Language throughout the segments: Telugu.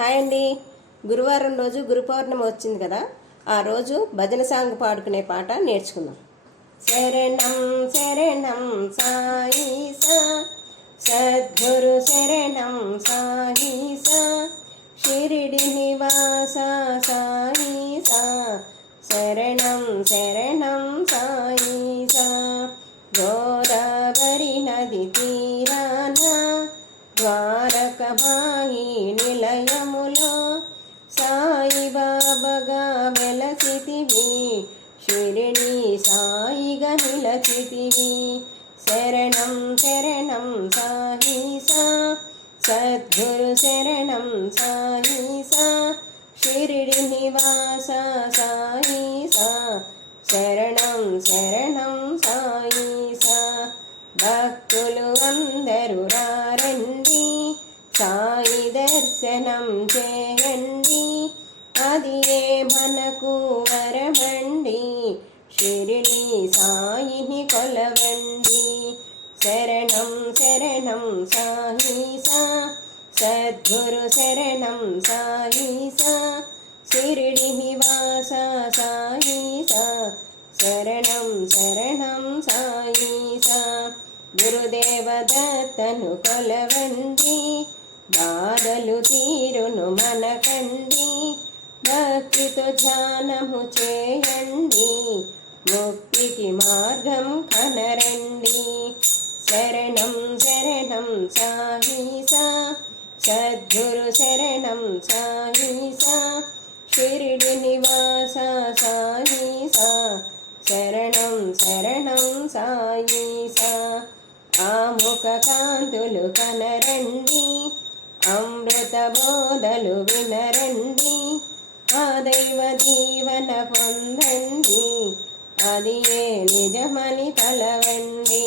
హాయ్ అండి. గురువారం రోజు గురు పౌర్ణమి వచ్చింది కదా, ఆ రోజు భజన సాంగ్ పాడుకునే పాట నేర్చుకుందాం. శరణం శరణం సాయి సా, సద్గురు శరణం సాయి సా, షిరిడి నివాస సాయి సా, శరణం శరణం సాయి సా. గోదావరి నది తీరాన ద్వారకమాయి నిలయములో సాయిబాబాగా వెలసితివి, షిరిడి సాయిగా నిలచితివి. శరణం శరణం సాయి సా, సద్గురు శరణం సాయి సా, షిరిడి నివాస సాయి సా, శరణం శరణం సాయి సా. భక్తులు అందరూ రండి, సాయి దర్శనం చేయండి, అది ఏ మనకు వరమండి, షిరిడి సాయిని కొలవండి. శరణం శరణం సాయి సా, సద్గురు శరణం సాయి సా, షిరిడి నివాస సాయి సా, శరణం శరణం సాయి సా. గురుదేవ దత్తను కొలవండి, బాధలు తీరును మనకండి, భక్తితో ధ్యానము చేయండి, ముక్తికి మార్గం కనరండి. శరణం శరణం సాయి సా, సద్గురు శరణం సాయి సా, షిరిడి నివాస సాయి సా, శరణం శరణం సాయి సా. ఆముఖ కాంతులు కనరండి, అమృత బోధలు వినరండి, ఆ దైవ దీవన పొందండి, అది ఏ నిజమని తలవండి.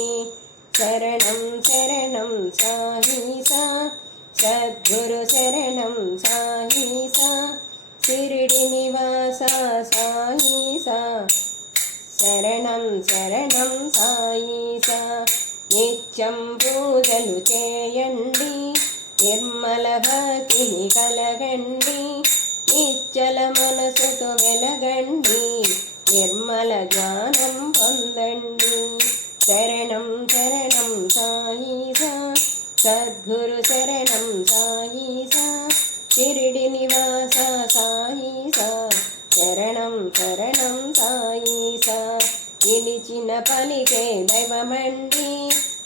శరణం శరణం సాయి సా, సద్గురు శరణం సాయి సా, షిరిడి నివాస సాయి సా, శరణం శరణం సాయి సా. నిత్యం పూజలు చేయండి, నిర్మల భక్తిని కలగండి, నిశ్చల మనసుతో వెలగండి, నిర్మల జ్ఞానం పొందండి. శరణం శరణం సాయి సా, సద్గురు శరణం సాయి సా, షిరిడి నివాస సాయి సా, శరణం శరణం సాయి సా. నిలిచిన పలికే దైవమండి,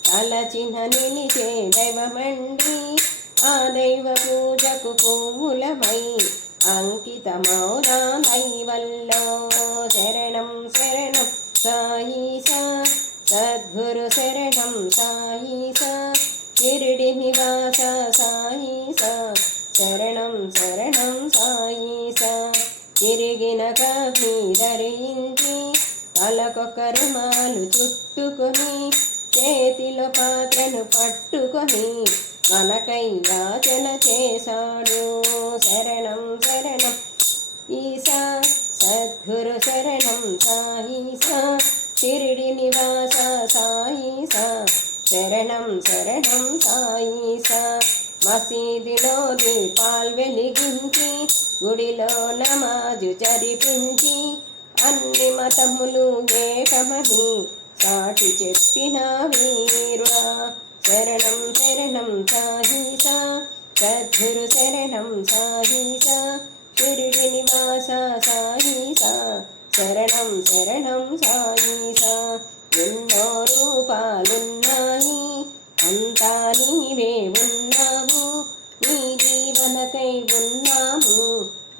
తలచిన నిలిచే దైవమండి, ఆ దైవ పూజకు పువ్వులమై అంకితమౌదా దైవల్లో. శరణం శరణం సాయి సా, సద్గురు శరణం సాయి సా, షిరిడి నివాస సాయి సా, శరణం శరణం సాయి సా. తిరిగిన కాఫీ ధరించి, తలకొక రుమాలు చుట్టుకొని, చేతిలో పాత్రను పట్టుకొని, మనకై యాచన చేశాడు. శరణం శరణం ఈసా, సద్గురు శరణం సాయి సా, షిరిడి నివాస సాయి సా, శరణం శరణం సాయి సా. మసీదులో దీపాలు వెలిగించి, గుడిలో నమాజు జరిపించి, అన్ని మతములు ఏకమని సాటి చెప్పిన వీరుడా. శరణం శరణం సాయి సా, సద్గురు శరణం సాయి సా, షిరిడి నివాస సాయి సా, శరణం శరణం సాయి సా. ఎన్నో రూపాలున్నాయి, అంతా నీవే ఉన్నావు, నీ జీవనకై ఉన్నాము,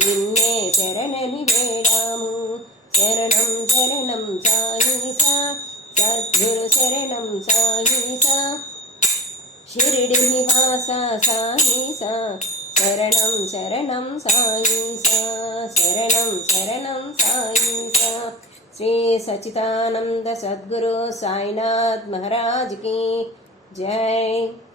నిన్నే శరణని వేడాము. శరణం శరణం సాయి సా, సద్గురు శరణం సాయి సా, షిరిడి నివాస సాయి సా, శరణం శరణం సాయి సా, శరణం శరణం సాయి సా. శ్రీ సచ్చిదానంద సద్గురు సాయినాథ్ మహారాజ్ की जय।